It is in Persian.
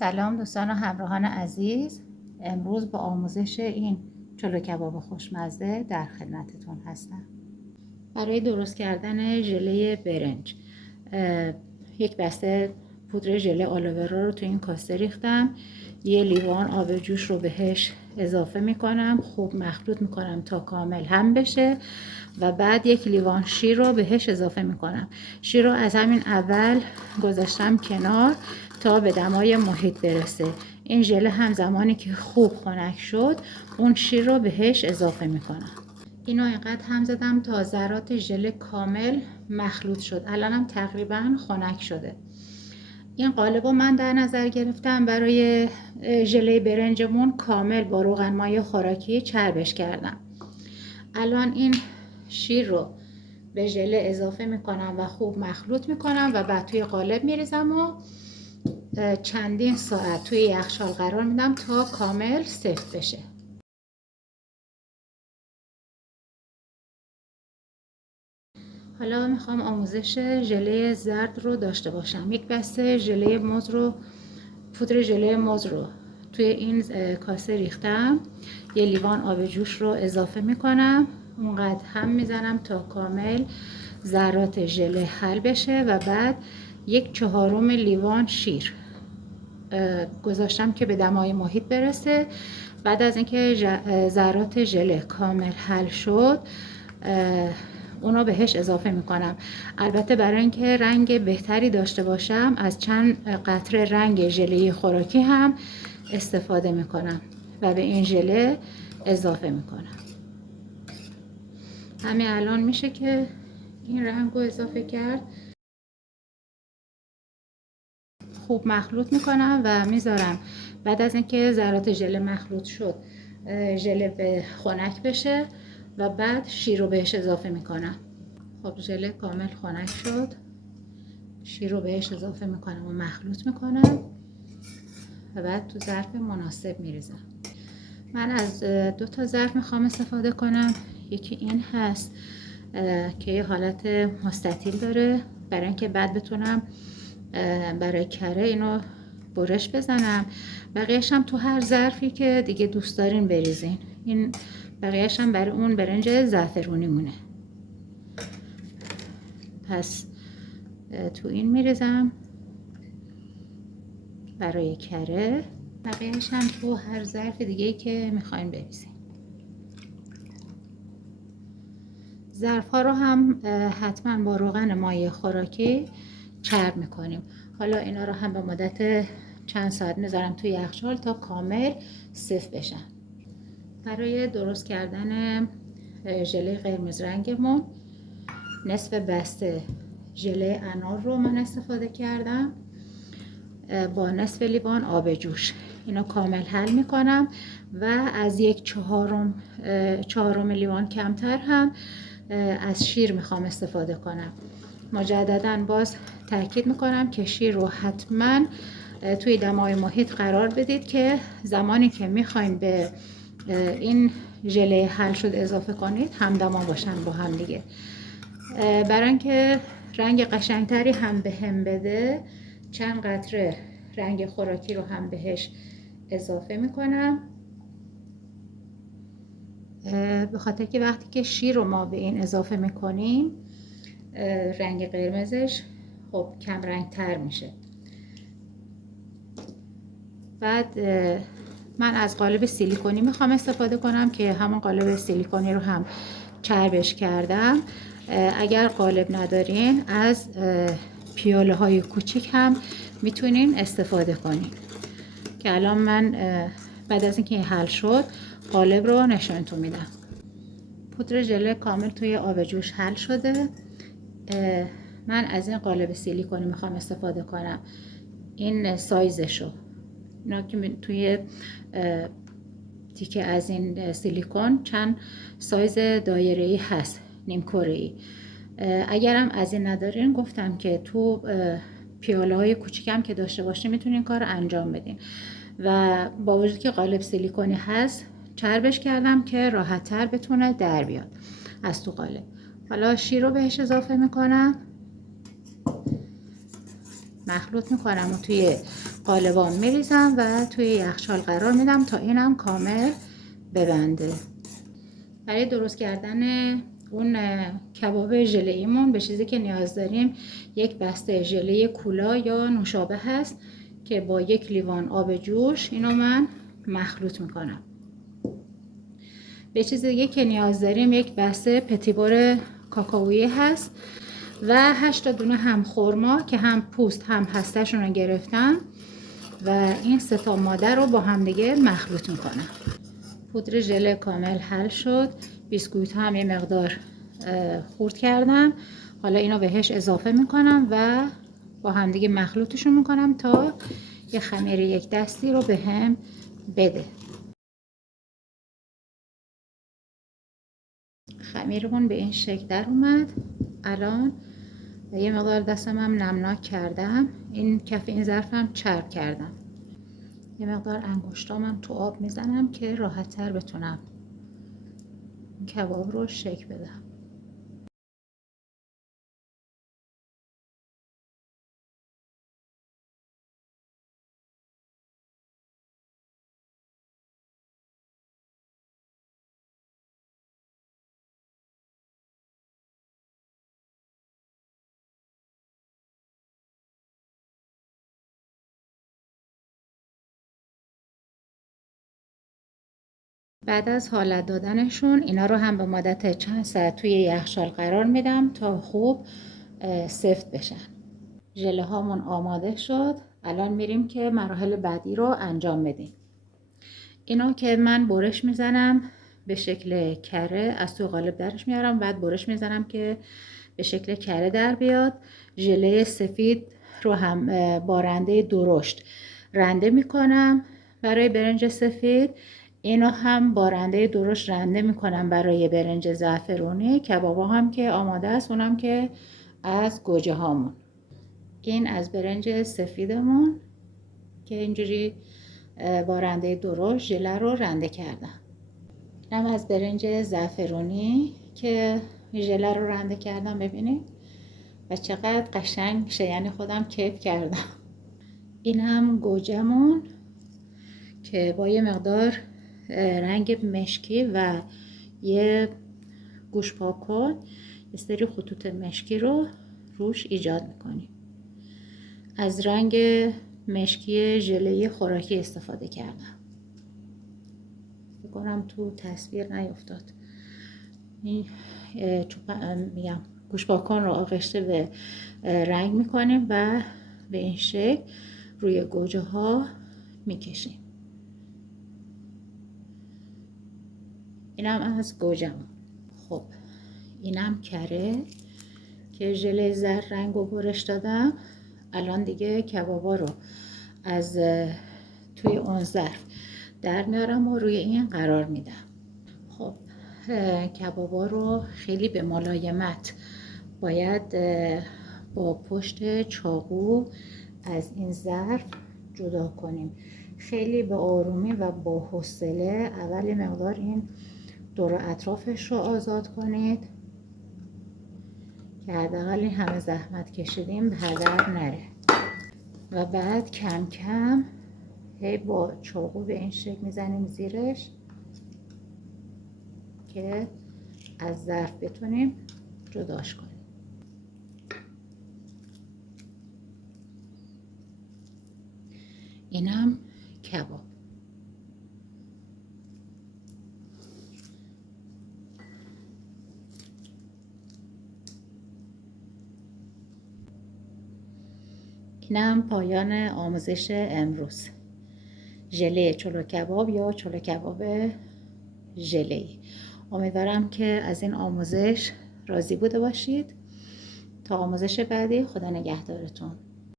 سلام دوستان و همراهان عزیز. امروز با آموزش این چلو کباب خوشمزه در خدمتتون هستم. برای درست کردن ژله برنج یک بسته پودر ژله آلوورا رو تو این کاسه ریختم. یه لیوان آب جوش رو بهش اضافه میکنم، خوب مخلوط میکنم تا کامل هم بشه و بعد یک لیوان شیر رو بهش اضافه میکنم. شیر رو از همین اول گذاشتم کنار تا به دمای محیط برسه. این ژله هم زمانی که خوب خنک شد اون شیر رو بهش اضافه میکنم. اینو اینقدر هم زدم تا ذرات ژله کامل مخلوط شد. الانم تقریبا خنک شده. این قالب رو من در نظر گرفتم برای ژله برنجمون کامل با روغن مایه خوراکی چربش کردم. الان این شیر رو به ژله اضافه میکنم و خوب مخلوط میکنم و بعد توی قالب میریزم و چندین ساعت توی یخچال قرار میدم تا کامل سفت بشه. حالا میخوام آموزش ژله زرد رو داشته باشم. یک بسته ژله موز رو، پودر ژله موز رو توی این کاسه ریختم. یه لیوان آب جوش رو اضافه میکنم، اونقدر هم میزنم تا کامل ذرات ژله حل بشه و بعد 1/4 لیوان شیر گذاشتم که به دمای محیط برسه. بعد از اینکه ذرات ژله کامل حل شد اونو بهش اضافه میکنم. البته برای اینکه رنگ بهتری داشته باشم از چند قطره رنگ ژله خوراکی هم استفاده میکنم و به این ژله اضافه میکنم. همین الان میشه که این رنگ رو اضافه کرد. خوب مخلوط میکنم و میذارم بعد از اینکه ذرات ژله مخلوط شد ژله به خنک بشه و بعد شیر رو بهش اضافه میکنم. خب ژله کامل خنک شد، شیر رو بهش اضافه میکنم و مخلوط میکنم و بعد تو ظرف مناسب میریزم. من از 2 تا ظرف میخوام استفاده کنم. یکی این هست که یه حالت مستطیل داره برای اینکه بعد بتونم برای کره اینو برش بزنم. بقیه‌اش هم تو هر ظرفی که دیگه دوست دارین بریزین. این بقیه‌اش هم برای اون برنج زعفرونی مونه. پس تو این میریزم برای کره، بقیه‌اش هم تو هر ظرف دیگه‌ای که میخواین بریزین. ظرف‌ها رو هم حتما با روغن مایع خوراکی چرب میکنیم. حالا اینا رو هم به مدت چند ساعت میذارم توی یخچال تا کامل سفت بشن. برای درست کردن ژله قرمز رنگمون نصف بسته ژله انار رو من استفاده کردم با نصف لیوان آب جوش. اینو کامل حل میکنم و از 1/4 لیوان کمتر هم از شیر میخوام استفاده کنم. مجددا باز تاکید میکنم که شیر رو حتما توی دمای محیط قرار بدید که زمانی که میخواین به این ژله حل شد اضافه کنید همدمان باشن با هم دیگه. برای اینکه رنگ قشنگتری هم به هم بده چند قطره رنگ خوراکی رو هم بهش اضافه میکنم، به خاطر که وقتی که شیر رو ما به این اضافه میکنیم رنگ قرمزش خب کم رنگ تر میشه. بعد من از قالب سیلیکونی میخوام استفاده کنم که همون قالب سیلیکونی رو هم چربش کردم. اگر قالب ندارین از پیاله های کوچیک هم میتونین استفاده کنین که الان من بعد از اینکه حل شد قالب رو نشونتون میدم. پودر ژله کامل توی آب جوش حل شده. من از این قالب سیلیکونی میخوام استفاده کنم. این سایزشو اینا که توی تیکه از این سیلیکون چند سایز دایره‌ای هست، نیم کره‌ای. اگرم از این ندارین گفتم که تو پیاله های کوچیکم که داشته باشین میتونین کار انجام بدین و با وجود که قالب سیلیکونی هست چربش کردم که راحت تر بتونه در بیاد از تو قالب. حالا شیر رو بهش اضافه میکنم، مخلوط میکنم و توی قالبان میریزم و توی یخچال قرار میدم تا اینم کامل ببنده. برای درست کردن اون کباب ژله‌ایمون به چیزی که نیاز داریم یک بسته ژله کولا یا نوشابه هست که با 1 لیوان آب جوش اینو من مخلوط میکنم. به چیز دیگه که نیاز داریم یک بسته پتیبور کاکائویی هست و 8 دونه هم خرما که هم پوست هم هسته‌شون رو گرفتم و این 3 ماده رو با هم دیگه مخلوط میکنم. پودر ژله کامل حل شد. بیسکویت هم یه مقدار خورد کردم. حالا اینو بهش اضافه میکنم و با هم دیگه مخلوطشون میکنم تا یه خمیر 1 دستی رو بهم بده. خمیرمون به این شکل در اومد. الان یه مقدار دستم هم نمناک کردم. این کف این ظرفم چرب کردم. یه مقدار انگشتامم تو آب میزنم که راحت تر بتونم کباب رو شکل بدم. بعد از حالت دادنشون اینا رو هم به مدت چند ساعت توی یخچال قرار میدم تا خوب سفت بشن. ژله هامون آماده شد. الان میریم که مراحل بعدی رو انجام بدیم. اینا که من برش میزنم به شکل کره، از توی قالب درش میارم، بعد برش میزنم که به شکل کره در بیاد. ژله سفید رو هم با رنده درشت رنده میکنم برای برنج سفید. اینو هم با رنده درشت رنده میکنم برای برنج زعفرونی. کبابا هم که آماده است، اونم که از گوجه هامون. این از برنج سفیدمون که اینجوری با رنده درشت ژله رو رنده کردم. اینم از برنج زعفرونی که ژله رو رنده کردم. ببینید و چقدر قشنگ میشه، یعنی خودم کیف کردم. این هم گوجهمون که با یه مقدار رنگ مشکی و یه گوش پاکن یه سری خطوط مشکی رو روش ایجاد میکنیم. از رنگ مشکی ژله خوراکی استفاده کردم. بکنم تو تصویر نیفتاد. این میگم گوش پاکن رو آغشته به رنگ میکنیم و به این شکل روی گوجه ها میکشیم. اینم از گوجه‌مون. خب اینم کره که ژله زرد رنگ و برش دادم. الان دیگه کبابا رو از توی اون ظرف در میارم و روی این قرار میدم. خب کبابا رو خیلی به ملایمت باید با پشت چاقو از این ظرف جدا کنیم. خیلی به آرومی و با حوصله اول مقدار این دور اطرافش رو آزاد کنید که حداقل این همه زحمت کشیدیم به هدر نره و بعد کم کم هی با چاقو به این شکل میزنیم زیرش که از ظرف بتونیم جداش کنیم. اینم کباب. اینم پایان آموزش امروز. ژله چلو کباب یا چلو کباب ژله‌ای. امیدوارم که از این آموزش راضی بوده باشید. تا آموزش بعدی، خدا نگهدارتون.